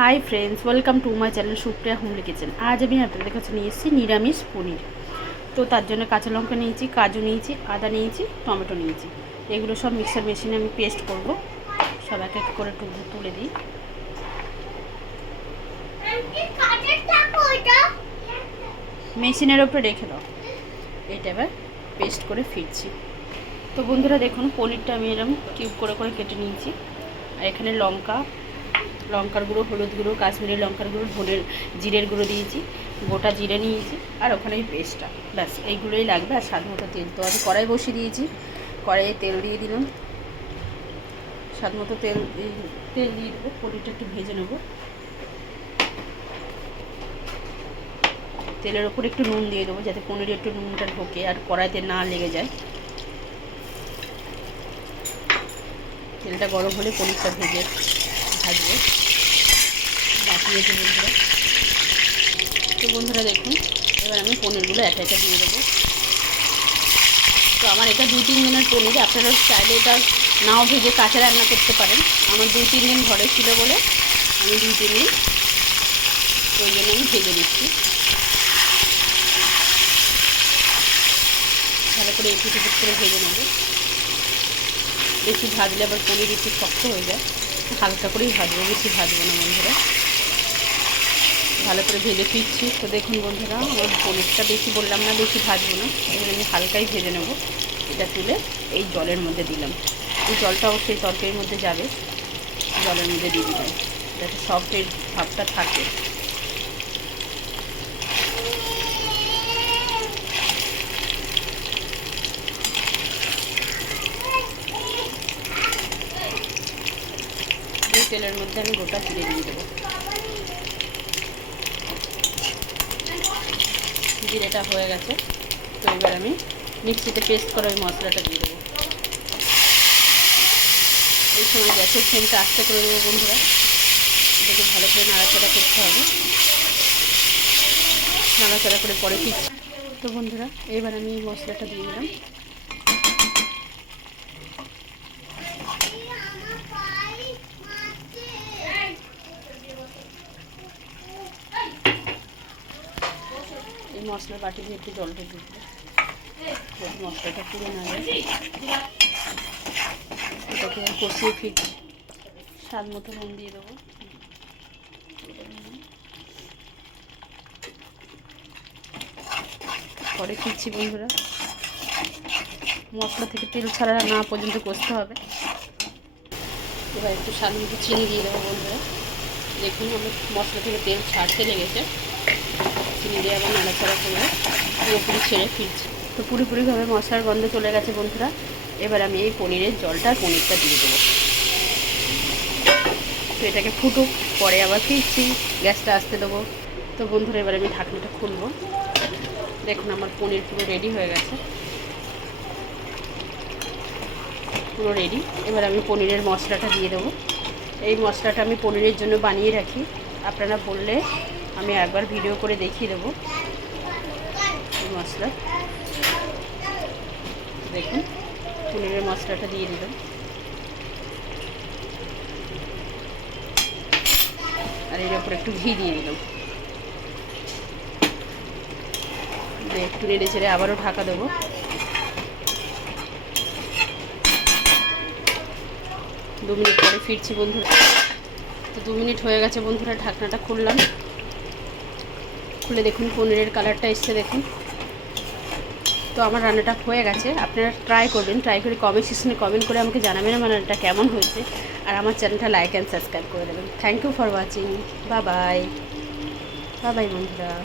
Hi friends, welcome to my channel Supriya homely kitchen. আজ আমি আপনাদের কাছে নিয়ে এসেছি নিরামিষ পনির। তো তার জন্য কাঁচা লঙ্কা নিয়েছি, কাজু নিয়েছি, আদা নিয়েছি, টমেটো নিয়েছি। এগুলো সব মিক্সার মেশিনে আমি পেস্ট করব। সব এক এক করে তুলে দিই। মেশিনের ওপরে রেখে দাও। এটা এবার পেস্ট করে ফিরছি। তো বন্ধুরা দেখুন, পনিরটা আমি এরকম কিউব করে করে কেটে নিয়েছি। আর এখানে লঙ্কার গুঁড়ো, হলুদ গুঁড়ো, কাশ্মীরি লঙ্কার গুঁড়ো, জিরের গুঁড়ো দিয়েছি, গোটা জিরে নিয়েছি, আর ওখানে এই পেস্টটা, ব্যাস এইগুলোই লাগবে। আর স্বাদ মতো তেল। তো আমি কড়াই বসিয়ে দিয়েছি, কড়াইয়ে তেল দিয়ে দিলাম। স্বাদ মতো তেল দিয়ে দেবো। পনিরটা একটু ভেজে নেব। তেলের ওপর একটু নুন দিয়ে দেবো, যাতে পনিরে একটু নুনটা ঢোকে আর কড়াইতে না লেগে যায়। তেলটা গরম হলে পনিরটা ভাজবো। বাকিয়েছি বন্ধুরা। তো বন্ধুরা দেখুন, এবার আমি পনিরগুলো একা একা দিয়ে দেবো। তো আমার এটা 2-3 দিনের পনির। আপনারা চাইলে এটা নাও ভেজে কাঁচা রান্না করতে পারেন। আমার 2-3 দিন ঘরে ছিল বলে আমি 2-3 দিন ওই জন্য আমি ভেজে দিচ্ছি। ভালো করে এপিট করে ভেজে নেবো। বেশি ভাজলে আবার পনির একটু শক্ত হয়ে যায়। হালকা করেই ভাজবো, বেশি ভাজবো না বন্ধুরা। ভালো করে ভেজে ফিরছি। তো দেখুন বন্ধুরা, আমার পনিরটা বেশি বললাম না বেশি ভাজবো না, এবার আমি হালকাই ভেজে নেব। এটা তুলে এই জলের মধ্যে দিলাম। এই জলটা অবশ্যই তরকারির মধ্যে যাবে। জলের মধ্যে দিয়ে দিলাম যাতে সফটের ভাবটা থাকে। এই তেলের মধ্যে আমি গোটা জিরে দিয়ে দেবো। জিরেটা হয়ে গেছে। তো এবার আমি মিক্সিতে পেস্ট করা ওই মশলাটা দিয়ে দেবো। এই সময় গ্যাসের ফ্লেমটা আস্তে করে দেবো বন্ধুরা। এটাকে ভালো করে নাড়াচাড়া করতে হবে। নাড়াচাড়া করে পরে ফিরছি। তো বন্ধুরা, এবার আমি এই মশলাটা দিয়ে দিলাম। এই মশলার বাটি দিয়ে একটু জলটা ঢুকবে, যদি মশলাটা পুড়ে না যায়। এটাকে কষিয়ে ফিরছি। স্বাদ মতো নুন দিয়ে দেবো। পরে ফিরছি বন্ধুরা। মশলা থেকে তেল ছাড়া না পর্যন্ত কষতে হবে। এবার একটু স্বাদ মতো চিনি দিয়ে দেবো বন্ধুরা। দেখুন আমার মশলা থেকে তেল ছাড়তে লেগেছে। চিনি দিয়ে আবার নাড়াচাড়া করে পুরোপুরি ছেড়ে ফিরছি। তো পুরোপুরিভাবে মশলার গন্ধ চলে গেছে বন্ধুরা। এবার আমি এই পনিরের জলটা আর পনিরটা দিয়ে দেবো। তো এটাকে ফুটুক, পরে আবার ফিরছি। গ্যাসটা আসতে দেবো। তো বন্ধুরা, এবার আমি ঢাকনাটা খুলবো। দেখুন আমার পনির পুরো রেডি হয়ে গেছে, পুরো রেডি। এবার আমি পনিরের মশলাটা দিয়ে দেবো। এই মশলাটা আমি পনিরের জন্য বানিয়ে রাখি। আপনারা বললে আমি একবার ভিডিও করে দেখিয়ে দেবো এই মশলা। দেখুন পনিরের মশলাটা দিয়ে দিলাম। আর এর উপর একটু ঘি দিয়ে দিলাম। একটু নেড়ে চেড়ে আবারও ঢাকা দেবো। দু মিনিট পরে ফিরছি বন্ধুরা। তো 2 মিনিট হয়ে গেছে বন্ধুরা। ঢাকনাটা খুললাম। খুলে দেখুন পনিরের কালারটা এসছে দেখুন। তো আমার রান্নাটা হয়ে গেছে। আপনারা ট্রাই করবেন। ট্রাই করে কমেন্ট সেকশনে কমেন্ট করে আমাকে জানাবেন আমার রান্নাটা কেমন হয়েছে। আর আমার চ্যানেলটা লাইক অ্যান্ড সাবস্ক্রাইব করে দেবেন। Thank you for watching. Bye bye. Bye bye বন্ধুরা।